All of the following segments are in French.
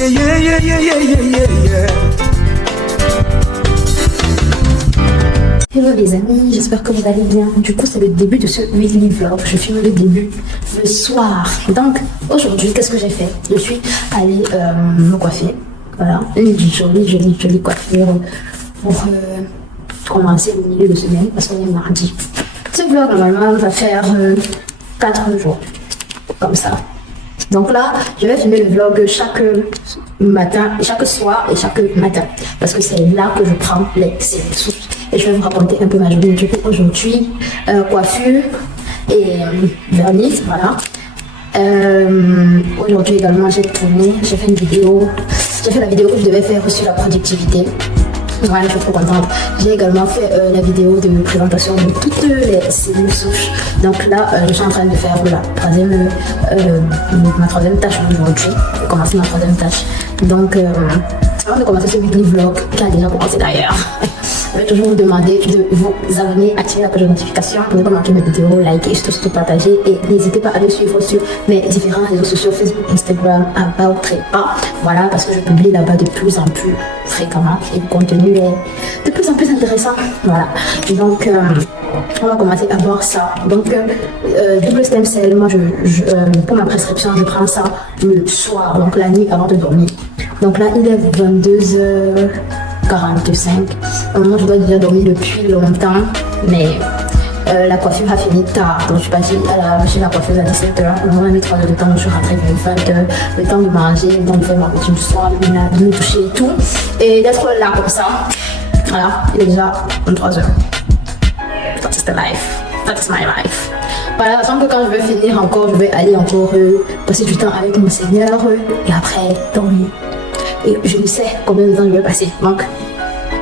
Yeah, yeah, yeah, yeah, yeah, yeah, yeah. Hello les amis, j'espère que vous allez bien. Du coup, c'est le début de ce weekly vlog. Je filme le début le soir. Donc, aujourd'hui, qu'est-ce que j'ai fait? Je suis allée me coiffer. Voilà, une jolie coiffure pour commencer le milieu de semaine parce qu'on est mardi. Ce vlog, normalement, va faire 4 jours. Comme ça. Donc là, je vais filmer le vlog chaque matin, chaque soir et chaque matin. Parce que c'est là que je prends les sélections. Et je vais vous raconter un peu ma journée. Du coup, aujourd'hui, coiffure et vernis, voilà. Aujourd'hui également, j'ai tourné, j'ai fait une vidéo. J'ai fait la vidéo que je devais faire sur la productivité. Voilà, je suis trop contente. J'ai également fait la vidéo de présentation de toutes les cellules souches. Donc là, je suis en train de faire ma troisième tâche aujourd'hui. Je vais commencer ma troisième tâche. Donc, avant de commencer ce weekly vlog, qui a déjà commencé d'ailleurs, je vais toujours vous demander de vous abonner, activer la cloche de notification pour ne pas manquer mes vidéos, liker, surtout partager et n'hésitez pas à me suivre sur mes différents réseaux sociaux, Facebook, Instagram, About Trépas. Voilà, parce que je publie là-bas de plus en plus fréquemment et le contenu est de plus en plus intéressant. Voilà, donc on va commencer à voir ça. Donc, double stem cell, moi pour ma prescription, je prends ça le soir, donc la nuit avant de dormir. Donc là, il est 22h45. Moi, je dois déjà dormir depuis longtemps, mais la coiffure a fini tard. Donc, je suis partie à la machine à coiffeuse à 17h. On m'a mis 3 heures de temps, je suis rentrée vers 20h. Le temps de manger, donc faire ma routine du soir, de me toucher et tout. Et d'être là comme ça. Voilà, il est déjà 23h. That is the life. That is my life. Voilà, sans que quand je vais finir encore, je vais aller encore passer du temps avec mon Seigneur et après dormir. Et je ne sais combien de temps je vais passer. Donc,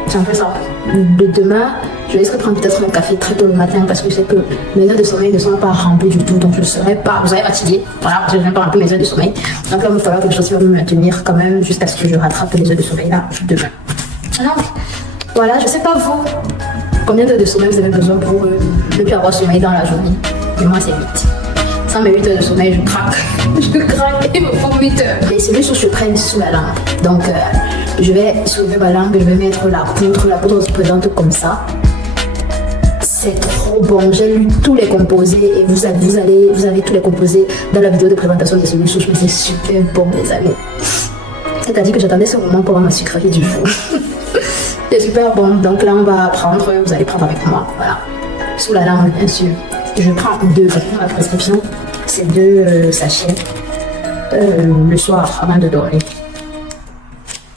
j'ai un peu ça. De demain, je vais prendre peut-être un café très tôt le matin parce que je sais que mes heures de sommeil ne sont pas remplies du tout. Donc, je ne serai pas, vous savez, fatiguée. Voilà, parce que je n'ai pas rempli mes heures de sommeil. Donc, là, il va falloir quelque chose qui va me maintenir quand même jusqu'à ce que je rattrape les heures de sommeil là demain. Donc, voilà, je ne sais pas vous. Combien d'heures de sommeil vous avez besoin pour ne plus avoir sommeil dans la journée? Mais moi, c'est 8. Sans mes 8 heures de sommeil, je craque. Je craque et me faut 8 heures. Les cellules souches se prennent sous la langue. Donc, je vais soulever ma langue, je vais mettre la poudre. La poudre se présente comme ça. C'est trop bon. J'ai lu tous les composés et vous avez tous les composés dans la vidéo de présentation des cellules souches. Mais c'est super bon, mes amis. C'est-à-dire que j'attendais ce moment pour avoir ma sucrerie du jour. C'est super bon. Donc là, on va prendre, vous allez prendre avec moi. Voilà. Sous la langue, bien sûr. Je prends 2 pour ma prescription. C'est 2 sachets le soir avant de dormir.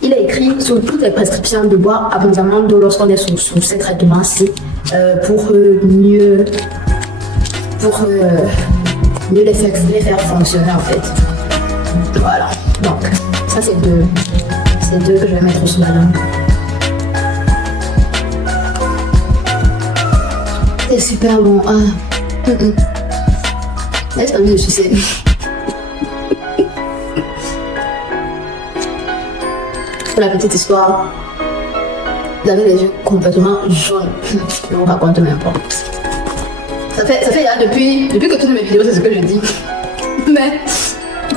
Il est écrit sur toutes les prescriptions de boire abondamment d'eau lorsqu'on est sous ces traitements-ci pour mieux les faire fonctionner en fait. Voilà. Donc, ça c'est 2. C'est 2 que je vais mettre sous la langue. C'est super bon. Ah. Laisse envie de sucer. Pour la petite histoire, vous avez les yeux complètement jaunes. Je vous raconte même pas. Ça fait là, depuis que toutes mes vidéos, c'est ce que je dis. Mais,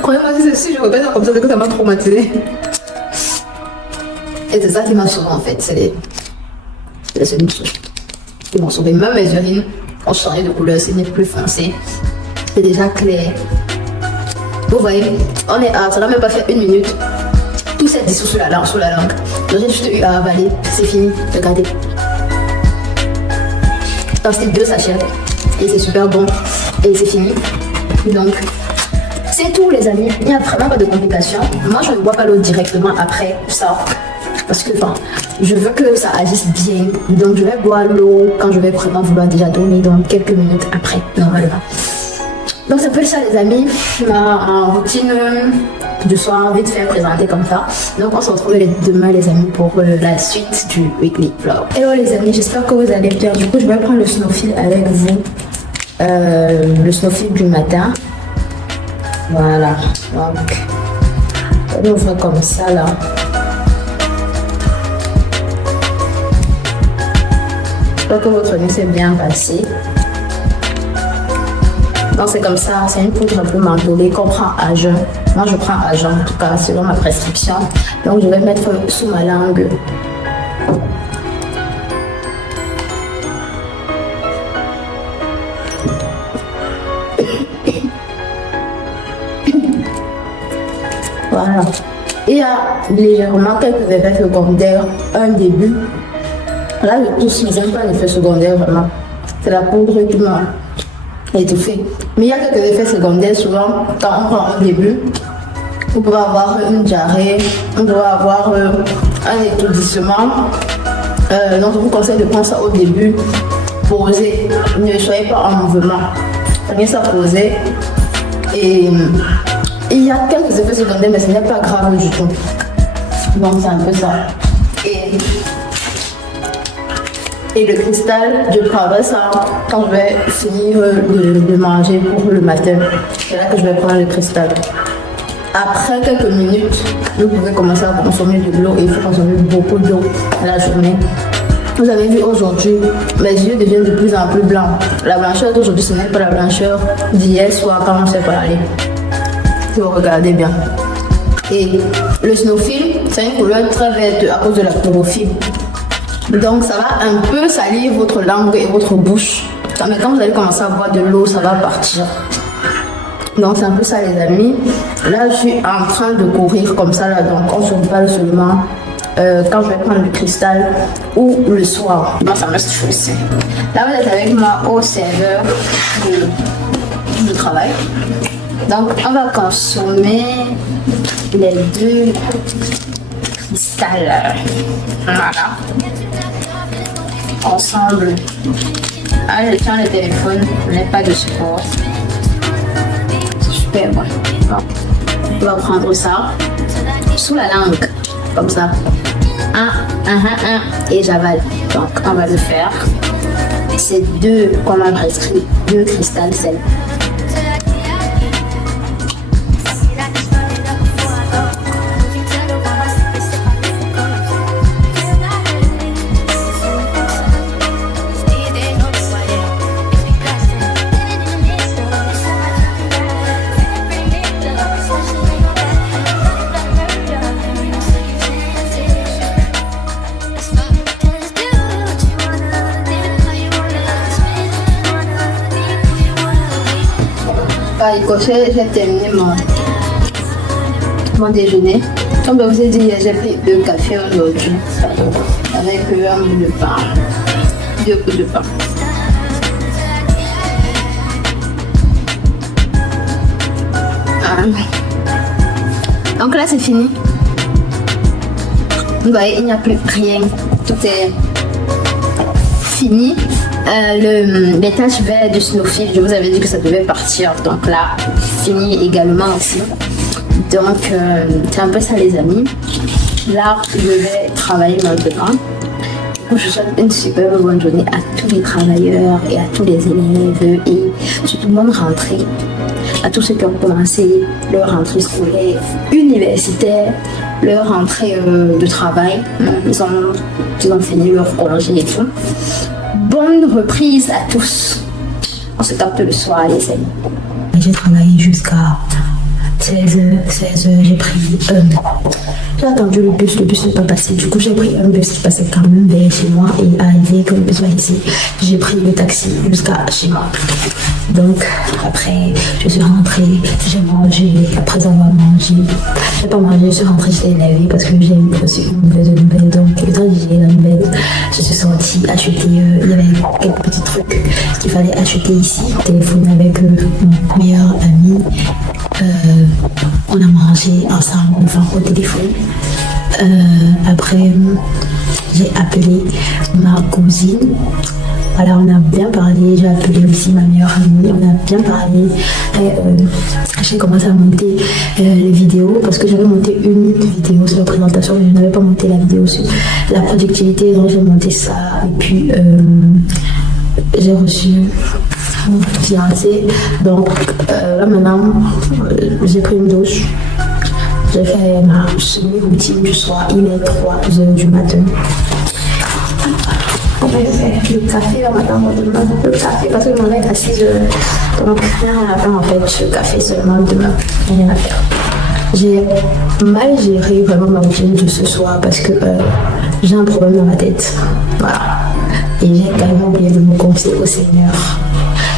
croyez-moi, si je répète ça comme ça, c'est que ça m'a traumatisé. Et c'est ça qui m'a sauvé en fait. C'est les cellules souches. Ils m'ont sauvé. Même mes urines ont changé de couleur, ce n'est plus foncé. C'est déjà clair. Vous voyez, on est à, ça n'a même pas fait 1 minute. Tout s'est dissous sous la langue. Donc j'ai juste eu à avaler. C'est fini. Regardez. Donc c'est 2 sachets. Et c'est super bon. Et c'est fini. Donc, c'est tout les amis. Il n'y a vraiment pas de complications. Moi, je ne bois pas l'eau directement après ça. Parce que je veux que ça agisse bien. Donc, je vais boire l'eau quand je vais vraiment vouloir déjà dormir. Donc, quelques minutes après, normalement. Donc, c'est un peu ça, les amis. Ma routine du soir, vite fait présentée comme ça. Donc, on se retrouve demain, les amis, pour la suite du weekly vlog. Hello, les amis. J'espère que vous allez bien. Du coup, je vais prendre le Snowfil avec vous. Le Snowfil du matin. Voilà. Donc, on ouvre comme ça, là. J'espère que votre nuit s'est bien passée. Donc c'est comme ça, c'est une poudre un peu mentholée qu'on prend à jeun. Moi je prends à jeun, en tout cas selon ma prescription. Donc je vais mettre sous ma langue. Voilà. Il y a légèrement quelques effets secondaires. Un début. Là, je tousse, mais j'aime pas l'effet secondaire vraiment. C'est la poudre qui m'a étouffée. Mais il y a quelques effets secondaires souvent quand on prend un début. On peut avoir une diarrhée, on doit avoir un étourdissement. Donc je vous conseille de prendre ça au début. Posez, ne soyez pas en mouvement. Prenez ça posé. Et il y a quelques effets secondaires, mais ce n'est pas grave du tout. Donc c'est un peu ça. Et le cristal, je prendrai ça quand je vais finir de manger pour le matin. C'est là que je vais prendre le cristal. Après quelques minutes, vous pouvez commencer à consommer de l'eau et il faut consommer beaucoup d'eau la journée. Vous avez vu aujourd'hui, mes yeux deviennent de plus en plus blancs. La blancheur d'aujourd'hui, ce n'est pas la blancheur d'hier soir quand on s'est parlé. Si vous regardez bien. Et le snowfil, c'est une couleur très verte à cause de la chlorophylle. Donc ça va un peu salir votre langue et votre bouche. Mais quand vous allez commencer à boire de l'eau, ça va partir. Donc c'est un peu ça les amis. Là je suis en train de courir comme ça là, donc on se parle seulement quand je vais prendre le cristal ou le soir. Moi ça me stresse. Là vous êtes avec moi au serveur de travail. Donc on va consommer les deux cristals. Voilà. Ensemble. Ah, je tiens le téléphone, je n'ai pas de support. Super bon. On va prendre ça sous la langue, comme ça. Et j'avale. Donc on va le faire. C'est deux, comme on a prescrit, deux cristals sel. J'ai terminé mon déjeuner. Comme je vous ai dit, j'ai pris le café aujourd'hui avec un bout de pain. Deux bouts de pain. Donc là c'est fini. Vous voyez, il n'y a plus rien. Tout est fini. Les taches vertes du snowfil, je vous avais dit que ça devait partir, donc là fini également aussi. Donc c'est un peu ça les amis. Là je vais travailler maintenant. Je vous souhaite une super bonne journée à tous les travailleurs et à tous les élèves et surtout bonne rentrée à tous ceux qui ont commencé leur rentrée scolaire, universitaire, leur rentrée de travail. Ils ont fini leur congé et tout. Bonne reprise à tous. On se capte le soir, les amis. J'ai travaillé jusqu'à 16h, j'ai pris j'ai attendu le bus n'est pas passé. Du coup, j'ai pris un bus qui passait quand même vers chez moi et arrivé que le bus va ici, j'ai pris le taxi jusqu'à chez moi. Donc, après, je suis rentrée, j'ai mangé. Après avoir mangé, j'ai pas mangé, je suis rentrée, j'étais énervée parce que j'ai reçu une mauvaise nouvelle. Donc, étant donné que j'ai la nouvelle, je suis sortie acheter. Il y avait quelques petits trucs qu'il fallait acheter ici. Téléphoner avec mon meilleur ami. On a mangé ensemble, enfin au téléphone. Après, j'ai appelé ma cousine. Voilà, on a bien parlé. J'ai appelé aussi ma meilleure amie. On a bien parlé. J'ai commencé à monter les vidéos parce que j'avais monté une vidéo sur la présentation, mais je n'avais pas monté la vidéo sur la productivité. Donc j'ai monté ça. Et puis j'ai reçu mon fiancé. Donc là maintenant, j'ai pris une douche. J'ai fait ma semi-routine du soir. Il est 3h du matin. le café le matin, le café parce que je m'en vais à 6 heures. Donc rien à faire en fait, ce café seulement demain, rien à faire. J'ai mal géré vraiment ma routine de ce soir parce que j'ai un problème dans ma tête. Voilà. Et j'ai carrément oublié de me confier au Seigneur.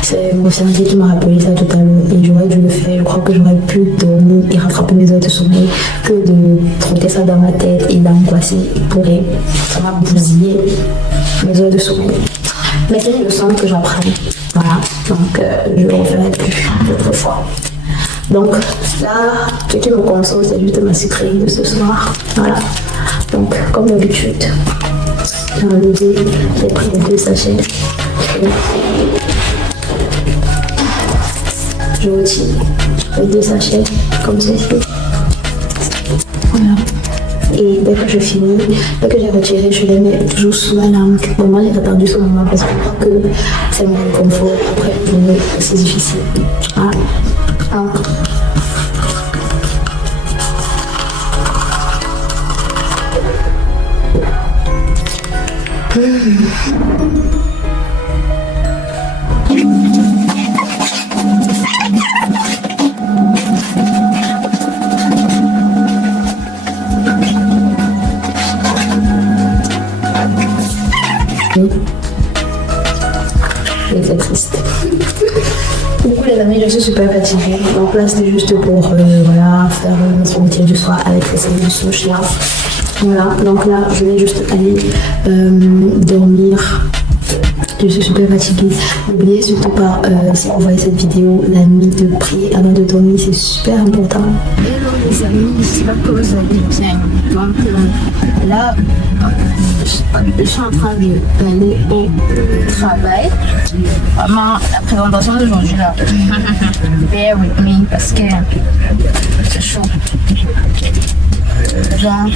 C'est mon fiancé qui m'a rappelé ça tout à l'heure et j'aurais dû le faire. Je crois que j'aurais pu dormir et rattraper mes heures de sommeil que de trotter ça dans ma tête et d'angoisser. Ça m'a bousillé mes heures de sommeil. Mais c'est une leçon que j'apprends. Voilà, donc je ne le referai plus d'autres fois. Donc là, ce qui me console, c'est juste ma sucrerie de ce soir. Voilà, donc comme d'habitude, j'ai enlevé, j'ai pris les 2 sachets. Je retire les 2 sachets comme ceci. Voilà. Et dès que je finis, dès que j'ai retiré, je les mets toujours sous ma langue. Bon, moi j'ai attendu ce moment parce que je crois que c'est mon confort. Après, c'est difficile. Voilà. Alors, c'est triste. Du coup les amis, je suis super fatiguée. Donc là c'était juste pour voilà, faire notre routine du soir avec les amis du souche là. Voilà, donc là je vais juste aller dormir. Je suis super fatiguée. N'oubliez surtout pas, si vous voyez cette vidéo, la nuit de prier avant de dormir, c'est super important. Hello les amis, j'espère que vous allez bien. Donc là, je suis en train d'aller au travail. Vraiment, la présentation d'aujourd'hui là, bear with me parce que c'est chaud. Donc,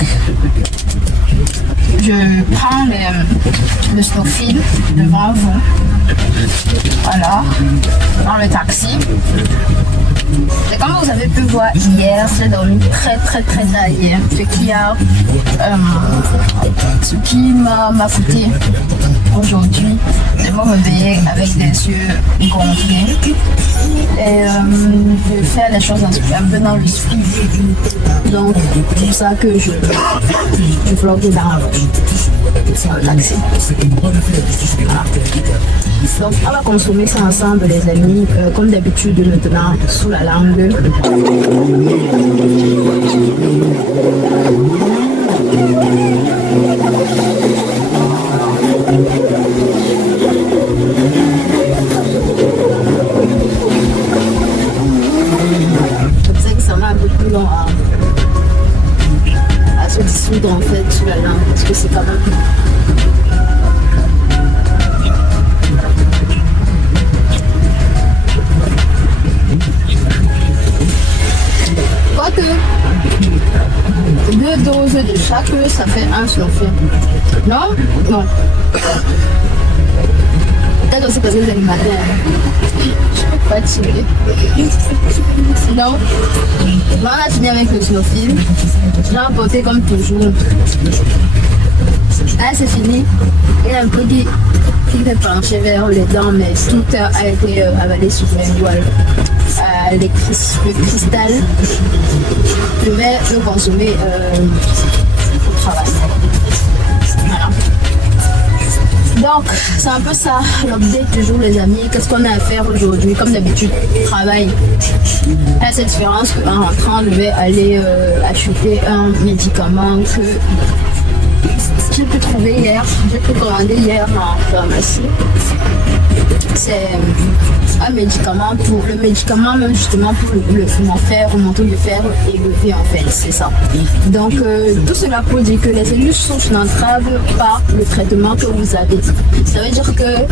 je prends le snowfil devant vous, voilà, dans le taxi. Et comme vous avez pu voir hier, j'ai dormi très tard hier, ce qui m'a foutu aujourd'hui de me réveiller avec des yeux gonflés et de faire les choses un peu dans le speed. Donc c'est pour ça que je vlogue dans le taxi. Voilà. Donc on va consommer ça ensemble les amis, comme d'habitude maintenant sous la langue. Je sais que ça m'a un peu plus long à se dissoudre en fait sous la langue parce que c'est quand même... Quoique 2 doses de chaque, ça fait un snowflake. Non? Non. Peut-être aussi parce que c'est le matin. Je suis fatiguée. Non. On a fini avec le snowflake. Je l'ai emporté comme toujours. Là, c'est fini. Il y a un peu qui fait pencher vers les dents, mais tout a été avalé sur mes doigts. Le cristal, je vais le consommer au travail. Voilà. Donc, c'est un peu ça l'update du jour, les amis. Qu'est-ce qu'on a à faire aujourd'hui? Comme d'habitude, travail. À cette différence qu'en rentrant, je vais aller acheter un médicament que j'ai pu trouver hier, j'ai pu commander hier en pharmacie. C'est un médicament pour le médicament même justement pour mon fer, remonter le fer élevé en fait, c'est ça. Donc tout cela pour dire que les cellules souches n'entravent pas le traitement que vous avez. Ça veut dire que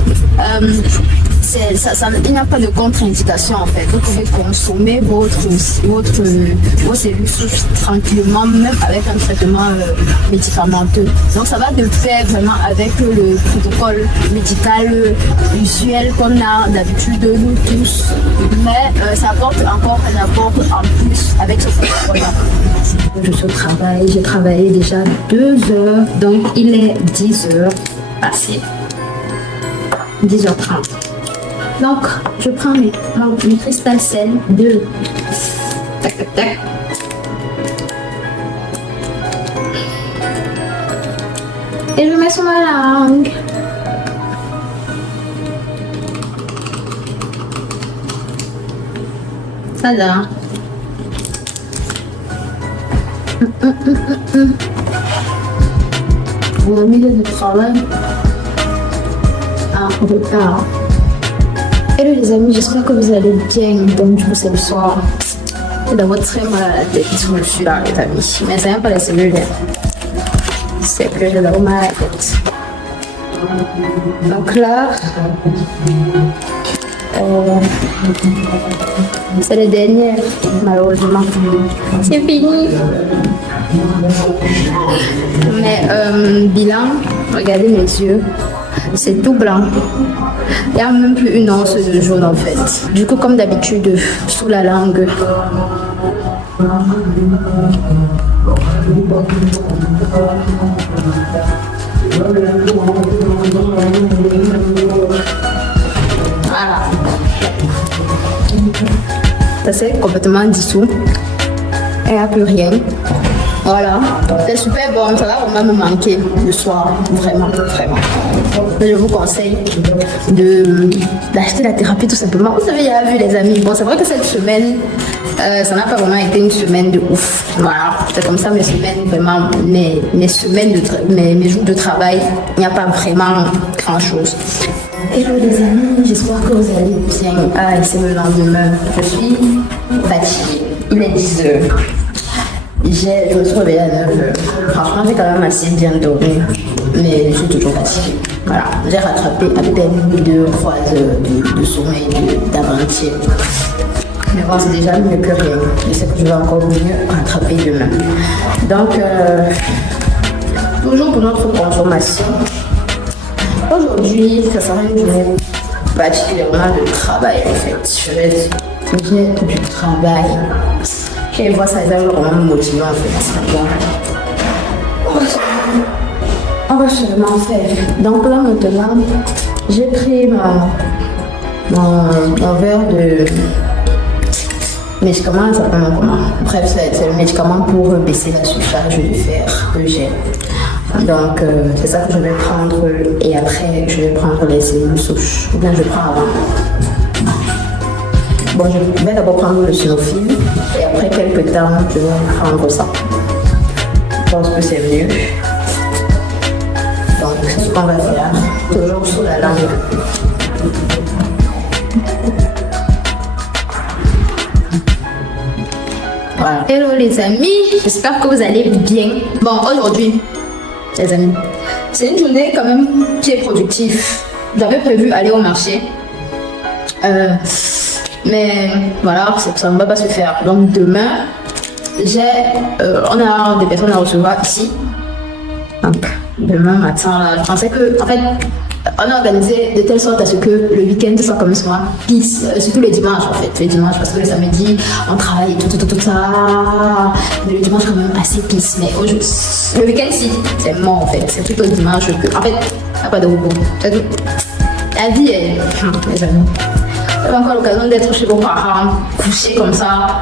il n'y a pas de contre-indication en fait. Vous pouvez consommer vos cellules souches tranquillement, même avec un traitement médicamenteux. Donc ça va de pair vraiment avec le protocole médical usuel qu'on a d'habitude de nous tous. Mais ça apporte encore un apport en plus avec ce protocole-là. Je suis au travail, j'ai travaillé déjà 2 heures, donc il est 10 heures passées. 10h30. Donc, je prends mes cristal sel de tac tac tac. Et je mets sur ma langue. Ça va. Mon milieu de travail en retard. Hello les amis, j'espère que vous allez bien. Donc du coup c'est le soir. Et d'abord très mal à la tête, je suis là les amis. Mais ça vient pas les cellules. C'est que j'ai d'abord mal à la tête. Donc là, c'est le dernier, malheureusement. C'est fini. Mais bilan, regardez mes yeux, c'est tout blanc. Il n'y a même plus une once de jaune en fait. Du coup, comme d'habitude, sous la langue. Voilà. Ça c'est complètement dissous. Il n'y a plus rien. Voilà. C'est super bon. Ça va vraiment me manquer le soir. Vraiment, vraiment. Je vous conseille d'acheter la thérapie tout simplement. Vous avez déjà vu les amis. Bon, c'est vrai que cette semaine, ça n'a pas vraiment été une semaine de ouf. Voilà. C'est comme ça mes semaines, vraiment, mes semaines, mes jours de travail, il n'y a pas vraiment grand chose. Hello les amis, j'espère que vous allez bien. Ah, c'est le lendemain. Je suis fatiguée. Il est 10h. Je me suis réveillée à 9h. Franchement, j'ai quand même assez bien dormi. Mais je suis toujours fatiguée. Voilà. J'ai rattrapé à peine 2-3 heures de sommeil d'avant-hier. Mais bon, c'est déjà mieux que rien. Je sais que je vais encore mieux rattraper demain. Donc, toujours pour notre consommation. Aujourd'hui, ça sera une journée particulièrement de travail en fait. Je vais dire du travail. Et voir ça, ça va vraiment me motiver en fait. On va seulement faire. Donc là maintenant, j'ai pris mon verre de médicament, ça s'appelle comment? Bref, c'est le médicament pour baisser la surcharge de fer que j'ai. Donc c'est ça que je vais prendre et après je vais prendre les cellules souches. Ou bien je prends avant. Bon, je vais d'abord prendre le Sinofil et après quelques temps je vais prendre ça. Je pense que c'est mieux. Donc c'est ce qu'on va faire. Toujours sous la langue. Voilà. Hello les amis, j'espère que vous allez bien. Bon, aujourd'hui, les amis, c'est une journée quand même qui est productive. J'avais prévu aller au marché. Mais voilà, ça ne va pas se faire. Donc demain, on a des personnes à recevoir ici. Donc demain matin, là, je pensais que, en fait, on a organisé de telle sorte à ce que le week-end soit comme ça, peace, surtout le dimanche en fait, le dimanche parce que le samedi on travaille tout ça, mais le dimanche quand même assez peace, mais le week-end si, c'est mort en fait, c'est plutôt le dimanche que, en fait, il n'y a pas de repos. La vie est, les amis, vous avez encore l'occasion d'être chez vos parents, couché comme ça,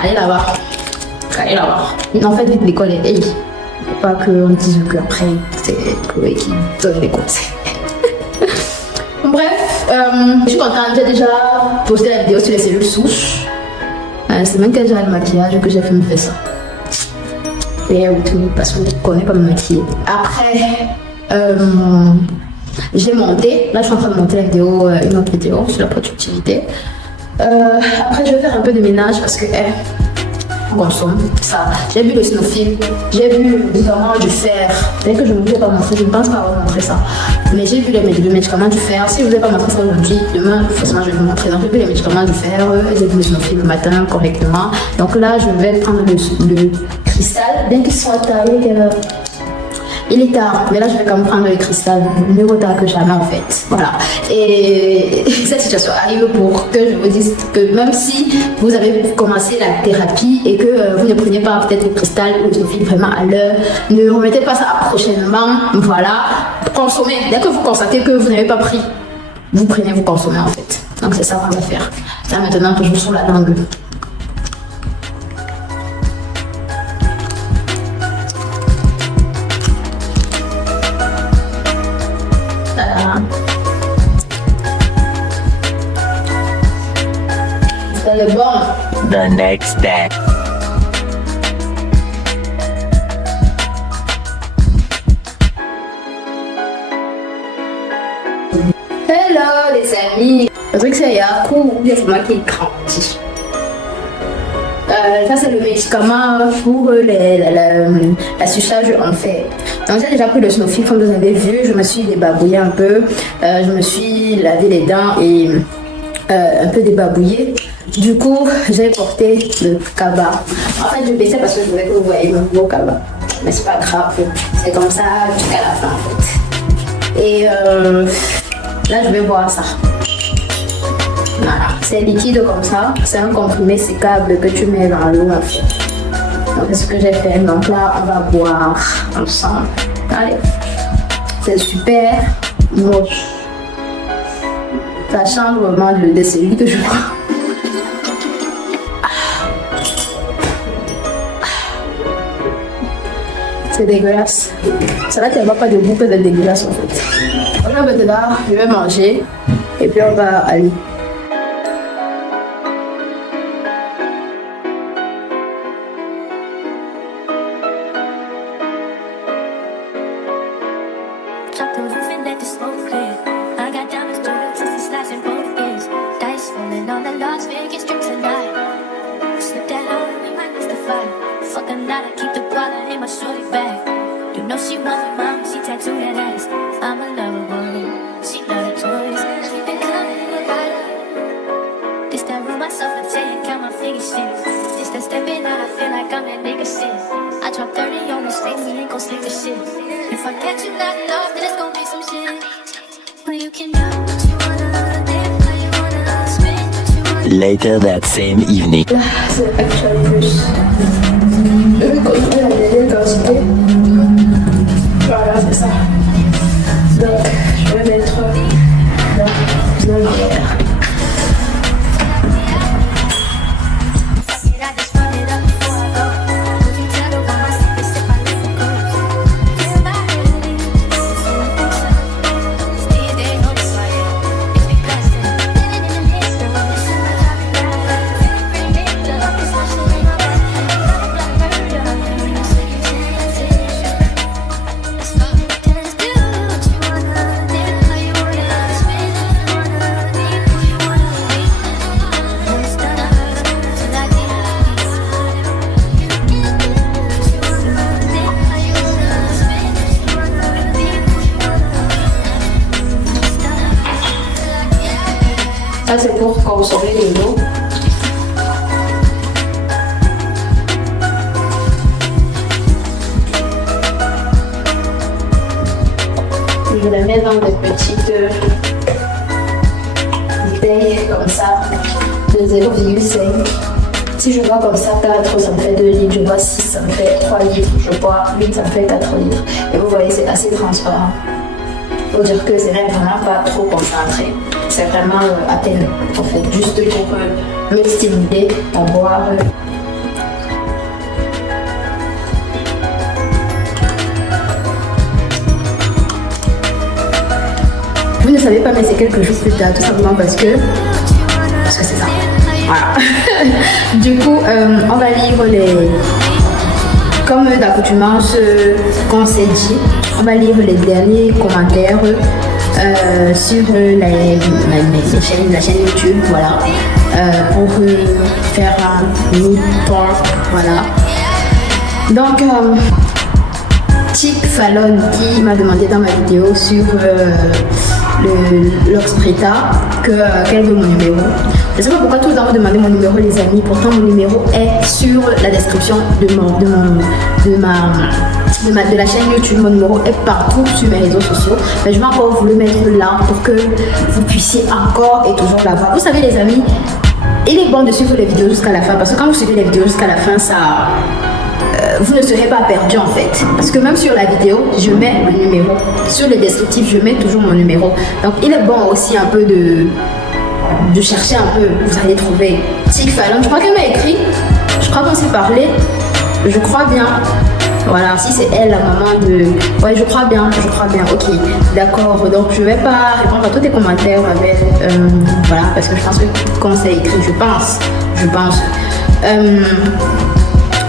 allez là-bas, en fait l'école est, hey. Pas qu'on dise qu'après c'est Chloé qui donne des conseils. Bref, je suis contente, j'ai déjà posté la vidéo sur les cellules souches. C'est même que j'ai le maquillage que j'ai fait me faire ça. Et oui, tout, parce que je ne connais pas me maquiller. Après, j'ai monté, là je suis en train de monter la vidéo, une autre vidéo sur la productivité. Après je vais faire un peu de ménage parce que consomme ça. J'ai vu le Sinofil, j'ai vu le médicament du fer. Dès que je ne vous ai pas montré, je ne pense pas avoir montré ça. Mais j'ai vu le médicament du fer. Si je ne vous ai pas montré ça aujourd'hui, demain, forcément, je vais vous montrer. Donc, j'ai vu les médicaments du fer, j'ai vu le Sinofil le matin correctement. Donc là, je vais prendre le cristal. Bien qu'il soit taillé, Il est tard, mais là je vais quand même prendre le cristal, mieux vaut tard que jamais en fait. Voilà. Et cette situation arrive pour que je vous dise que même si vous avez commencé la thérapie et que vous ne preniez pas peut-être le cristal ou le Snofi vraiment à l'heure, ne remettez pas ça prochainement. Voilà. Consommez. Dès que vous constatez que vous n'avez pas pris, vous prenez, vous consommez en fait. Donc c'est ça qu'on va faire. Là maintenant, toujours sur la langue. C'est le bon. The next day. Hello les amis. Le truc c'est Yaku ou bien c'est moi qui grandis. Ça c'est le médicament pour la suçage en fait. Donc j'ai déjà pris le Snofi comme vous avez vu. Je me suis débarbouillée un peu. Je me suis lavé les dents et un peu débarbouillée. Du coup j'ai porté le cabas. En fait je baissais parce que je voulais que vous voyez mon gros cabas. Mais c'est pas grave. C'est comme ça jusqu'à la fin en fait. Et là je vais boire ça. Voilà, c'est liquide comme ça, c'est un comprimé sécable que tu mets dans l'eau en fait. Donc c'est ce que j'ai fait, donc là on va boire ensemble. Allez, c'est super moche. Ça change vraiment de celui que je bois. C'est dégueulasse. Ça là tellement pas de goût que c'est dégueulasse en fait. Donc là maintenant, je vais manger et puis on va aller. Later that same evening. Là, c'est actuellement juste. Je vais continuer la deuxième quantité. Voilà, c'est ça. Donc, je vais mettre dans le verre. Ça c'est pour consommer les eaux. Je la mets dans des petites bouteilles comme ça de 0,5. Si je bois comme ça 4, ça me fait 2 litres. Je bois 6, ça me fait 3 litres. Je bois 8, ça me fait 4 litres. Et vous voyez, c'est assez transparent. Faut dire que c'est vraiment pas trop concentré. C'est vraiment à peine, en fait, juste pour me stimuler à boire. Vous ne savez pas, mais c'est quelques jours plus tard, tout simplement parce que c'est ça. Voilà. Du coup, on va lire les... Comme d'accoutumance qu'on s'est dit, on va lire les derniers commentaires sur la chaîne YouTube, voilà, pour faire un mini talk, voilà. Donc, Chick Fallon qui m'a demandé dans ma vidéo sur l'Oxprita qu'elle veut mon numéro. Je sais pas pourquoi tout le temps vous demandez mon numéro, les amis. Pourtant, mon numéro est sur la description de la chaîne YouTube. Mon numéro est partout sur mes réseaux sociaux. Mais je vais encore vous le mettre là pour que vous puissiez encore et toujours l'avoir. Vous savez, les amis, il est bon de suivre les vidéos jusqu'à la fin parce que quand vous suivez les vidéos jusqu'à la fin, ça... vous ne serez pas perdu en fait, parce que même sur la vidéo je mets mon numéro, sur le descriptif je mets toujours mon numéro, donc il est bon aussi un peu de chercher un peu, vous allez trouver Tic Fallon, je crois qu'elle m'a écrit, je crois qu'on s'est parlé, je crois bien, voilà, si c'est elle la maman de, ouais je crois bien, ok, d'accord, donc je vais pas répondre à tous tes commentaires avec, voilà, parce que je pense que quand c'est écrit, je pense,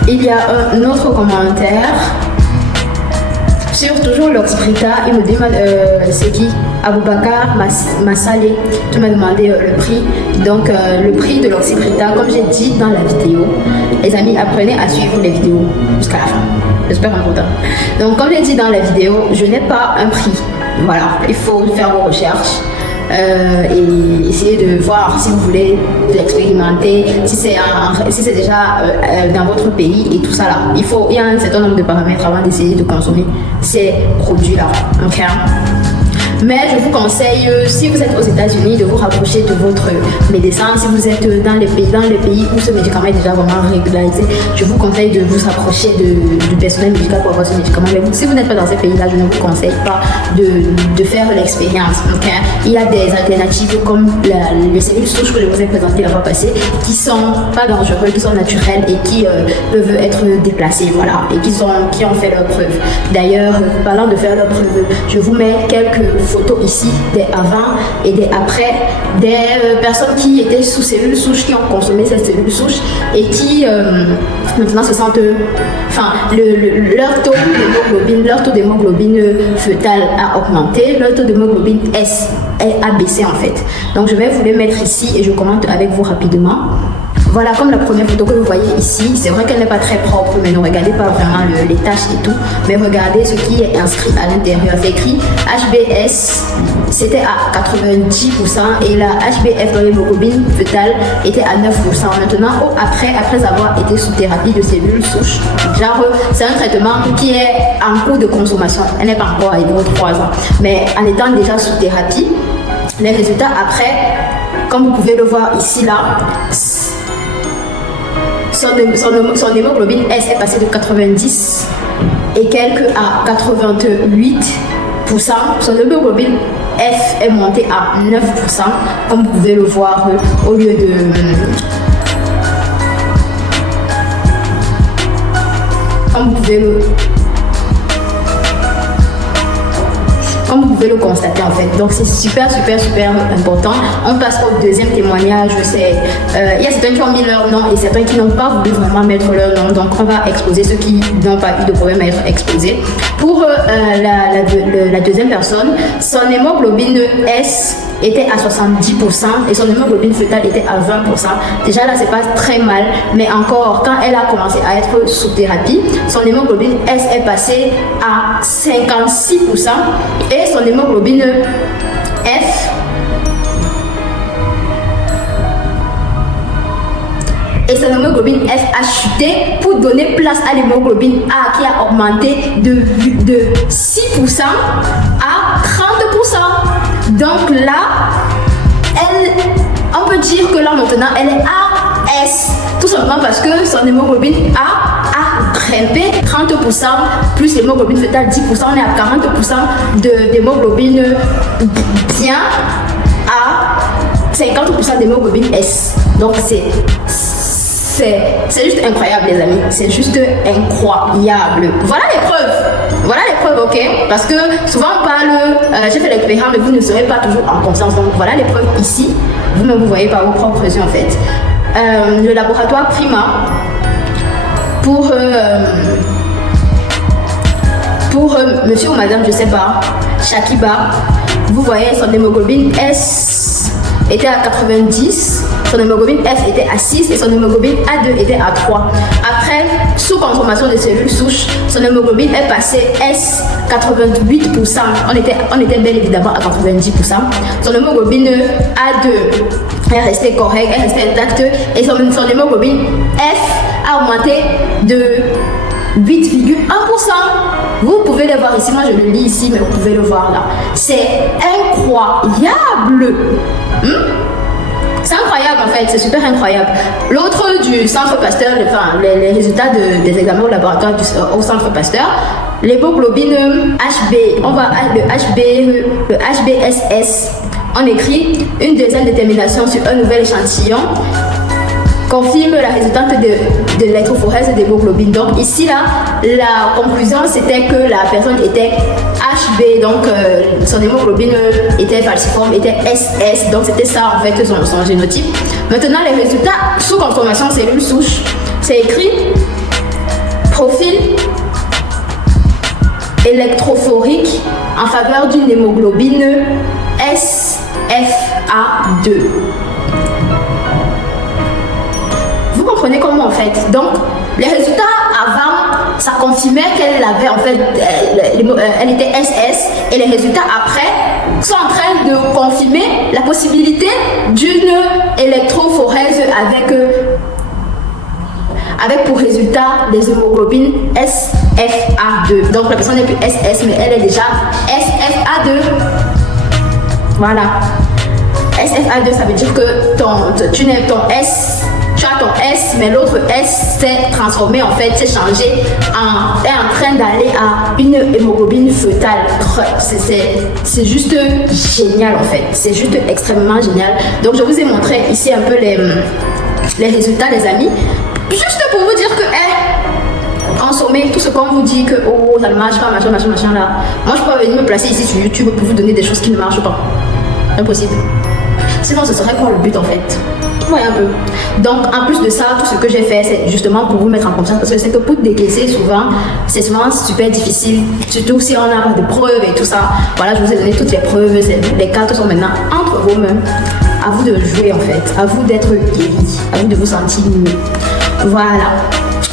il y a un autre commentaire sur toujours l'Oxprita. Il me demande c'est qui Aboubakar Massalé. Tu m'as demandé le prix. Donc le prix de l'Oxprita, comme j'ai dit dans la vidéo, les amis, apprenez à suivre les vidéos jusqu'à la fin. J'espère important. Donc comme j'ai dit dans la vidéo, je n'ai pas un prix. Voilà, il faut faire vos recherches. Et essayer de voir si vous voulez l'expérimenter, si c'est déjà dans votre pays et tout ça là. Il y a un certain nombre de paramètres avant d'essayer de consommer ces produits là. Okay? Mais je vous conseille, si vous êtes aux États-Unis, de vous rapprocher de votre médecin. Si vous êtes dans les pays où ce médicament est déjà vraiment régularisé, je vous conseille de vous rapprocher du personnel médical pour avoir ce médicament. Mais si vous n'êtes pas dans ces pays-là, je ne vous conseille pas de faire l'expérience. Okay? Il y a des alternatives comme les cellules souches que je vous ai présentées la fois passée, qui sont pas dangereuses, qui sont naturelles et qui peuvent être déplacées, voilà, et qui ont fait leur preuve. D'ailleurs, parlant de faire leur preuve, je vous mets quelques photos ici des avant et des après des personnes qui étaient sous cellules souches, qui ont consommé ces cellules souches et qui maintenant se sentent, enfin leur taux d'hémoglobine fœtale a augmenté, leur taux d'hémoglobine S a baissé en fait. Donc je vais vous les mettre ici et je commente avec vous rapidement. Voilà, comme la première photo que vous voyez ici, c'est vrai qu'elle n'est pas très propre, mais ne regardez pas vraiment les taches et tout, mais regardez ce qui est inscrit à l'intérieur. C'est écrit HbS, c'était à 90% et la HbF dans l'hémoglobine fœtale était à 9%. Maintenant, après avoir été sous thérapie de cellules souches, genre c'est un traitement qui est en cours de consommation. Elle n'est pas encore à 3 ans, mais en étant déjà sous thérapie, les résultats après, comme vous pouvez le voir ici là, son hémoglobine S est passé de 90 et quelques à 88%. Son hémoglobine F est monté à 9%, comme vous pouvez le voir, au lieu de... Comme vous pouvez le constater en fait. Donc c'est super important. On passe au deuxième témoignage. Il y a certains qui ont mis leur nom et certains qui n'ont pas voulu vraiment mettre leur nom. Donc on va exposer ceux qui n'ont pas eu de problème à être exposés. Pour la deuxième personne, son hémoglobine S était à 70% et son hémoglobine fœtale était à 20%. Déjà là c'est pas très mal, mais encore quand elle a commencé à être sous thérapie, son hémoglobine S est passé à 56% et son hémoglobine F a chuté pour donner place à l'hémoglobine A qui a augmenté de 6% à 30%. Donc là, on peut dire que là maintenant elle est AS, tout simplement parce que son hémoglobine A grimpé 30% plus l'hémoglobine fœtale 10%, on est à 40% d'hémoglobine bien à 50% d'hémoglobine S. Donc c'est juste incroyable les amis, c'est juste incroyable. Voilà les preuves, ok, parce que souvent on parle, j'ai fait l'expérience mais vous ne serez pas toujours en confiance, donc voilà les preuves ici, vous-même vous voyez par vos propres yeux en fait. Le laboratoire Prima pour monsieur ou madame, je sais pas, Shakiba, vous voyez son hémoglobine S était à 90, son hémoglobine F était à 6 et son hémoglobine A2 était à 3. Après, sous consommation de cellules souches, son hémoglobine est passé S 88%. On était bel évidemment à 90%. Son hémoglobine A2 est resté correct, est resté intact et son hémoglobine F a augmenté de 8,1%. Vous pouvez le voir ici, moi je le lis ici, mais vous pouvez le voir là. C'est incroyable. C'est incroyable en fait, c'est super incroyable. L'autre du Centre Pasteur, enfin les résultats des examens au laboratoire au Centre Pasteur, l'hémoglobine HB, on va le HBSS, on écrit une deuxième détermination sur un nouvel échantillon confirme la résultante de l'électrophorèse d'hémoglobine. Donc ici là, la conclusion c'était que la personne était HB, donc son hémoglobine était falciforme, était SS, donc c'était ça en fait son génotype. Maintenant les résultats sous conformation cellule souche, c'est écrit profil électrophorique en faveur d'une hémoglobine SFA2. Vous comprenez comment en fait? Donc les résultats avant, ça confirmait qu'elle avait en fait, elle était SS, et les résultats après sont en train de confirmer la possibilité d'une électrophorèse avec pour résultat des hémoglobines SFA2. Donc la personne n'est plus SS, mais elle est déjà SFA2. Voilà. SFA2, ça veut dire que tu as ton S, mais l'autre S s'est transformé en fait, s'est changé, est en train d'aller à une hémoglobine fœtale. C'est juste génial en fait, c'est juste extrêmement génial. Donc je vous ai montré ici un peu les résultats les amis, juste pour vous dire que en sommet, tout ce qu'on vous dit que oh ça ne marche pas, machin là, moi je peux venir me placer ici sur YouTube pour vous donner des choses qui ne marchent pas. Impossible. Sinon ce serait quoi le but en fait? Ouais, un peu. Donc en plus de ça, tout ce que j'ai fait c'est justement pour vous mettre en confiance, parce que c'est que pour décaisser souvent, c'est souvent super difficile, surtout si on n'a pas de preuves et tout ça. Voilà, je vous ai donné toutes les preuves, les cartes sont maintenant entre vos mains. À vous de jouer en fait, à vous d'être guéri, à vous de vous sentir mieux. Voilà.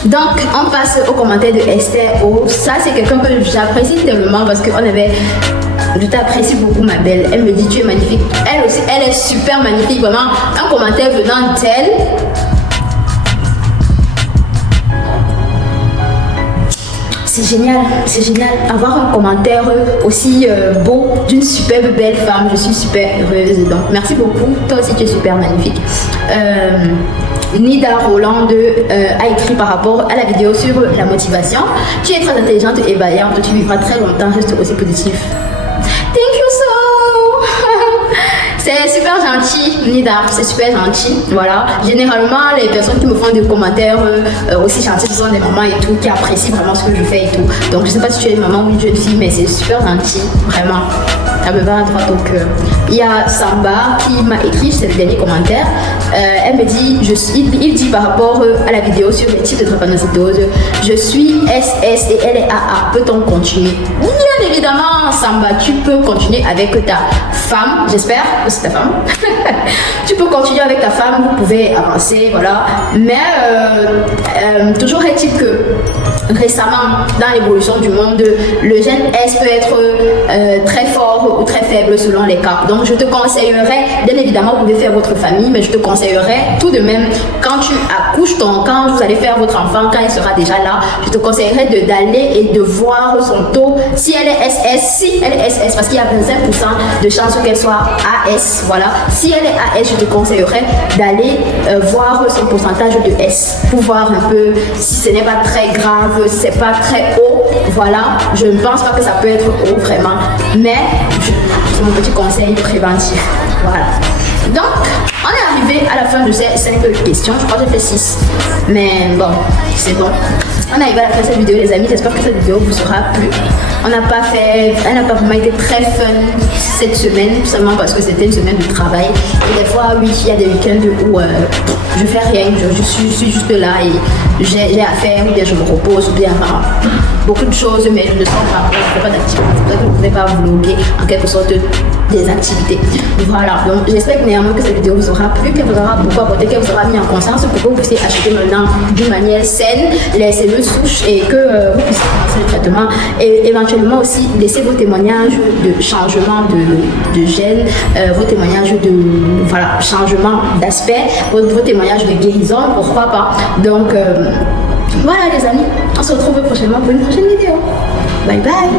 Donc on passe au commentaire de Esther O. Ça c'est quelqu'un que j'apprécie tellement parce qu'on avait... Je t'apprécie beaucoup ma belle. Elle me dit tu es magnifique. Elle aussi, elle est super magnifique. Vraiment, un commentaire venant d'elle. C'est génial, c'est génial. Avoir un commentaire aussi beau d'une superbe belle femme. Je suis super heureuse. Donc merci beaucoup. Toi aussi tu es super magnifique. Nida Roland a écrit par rapport à la vidéo sur la motivation. Tu es très intelligente et vaillante. Tu vivras très longtemps. Reste aussi positif. Thank you so. C'est super gentil, Nida, c'est super gentil. Voilà. Généralement, les personnes qui me font des commentaires aussi gentils, ce sont des mamans et tout, qui apprécient vraiment ce que je fais et tout. Donc, je sais pas si tu es une maman ou une jeune fille, mais c'est super gentil, vraiment. Ça me va à droit au cœur. Il y a Samba qui m'a écrit, c'est le dernier commentaire. Elle me dit, il dit par rapport à la vidéo sur les types de drépanocytose, je suis SS et elle est AA. Peut-on continuer? Bien évidemment, Samba, tu peux continuer avec ta femme. J'espère que c'est ta femme. Tu peux continuer avec ta femme, vous pouvez avancer, voilà. Mais toujours est-il que récemment, dans l'évolution du monde, le gène S peut être très fort ou très faible selon les cas. Donc je te conseillerais, bien évidemment vous pouvez faire votre famille, mais je te conseillerais tout de même, quand tu accouches quand vous allez faire votre enfant, quand il sera déjà là, je te conseillerais d'aller et de voir son taux, si elle est SS, parce qu'il y a 25% de chances qu'elle soit AS, voilà. Si elle est AS, je te conseillerais d'aller voir son pourcentage de S, pour voir un peu si ce n'est pas très grave, si c'est pas très haut, voilà. Je ne pense pas que ça peut être haut vraiment, mais c'est mon petit conseil préventif, voilà. Donc on est arrivé à la fin de ces 5 questions. Je crois que j'ai fait 6, mais bon, c'est bon. On est arrivé à la fin de cette vidéo les amis, j'espère que cette vidéo vous sera plu. Elle n'a pas vraiment été très fun cette semaine, seulement parce que c'était une semaine de travail. Et des fois, oui, il y a des week-ends où je fais rien, je suis juste là et j'ai à faire, ou bien je me repose, ou bien beaucoup de choses, mais je ne sens pas, je ne fais pas d'activité. C'est pour ça que vous ne pouvez pas vlogger en quelque sorte des activités. Voilà, donc j'espère néanmoins que cette vidéo vous aura plu, qu'elle vous aura beaucoup apporté, qu'elle vous aura mis en conscience pour que vous puissiez acheter maintenant d'une manière saine les cellules souches et que vous puissiez commencer le traitement correctement. Et éventuellement aussi, laissez vos témoignages de changement de gène, vos témoignages de changement d'aspect, vos témoignages de guérison, pourquoi pas. Donc, voilà les amis, on se retrouve prochainement pour une prochaine vidéo. Bye bye.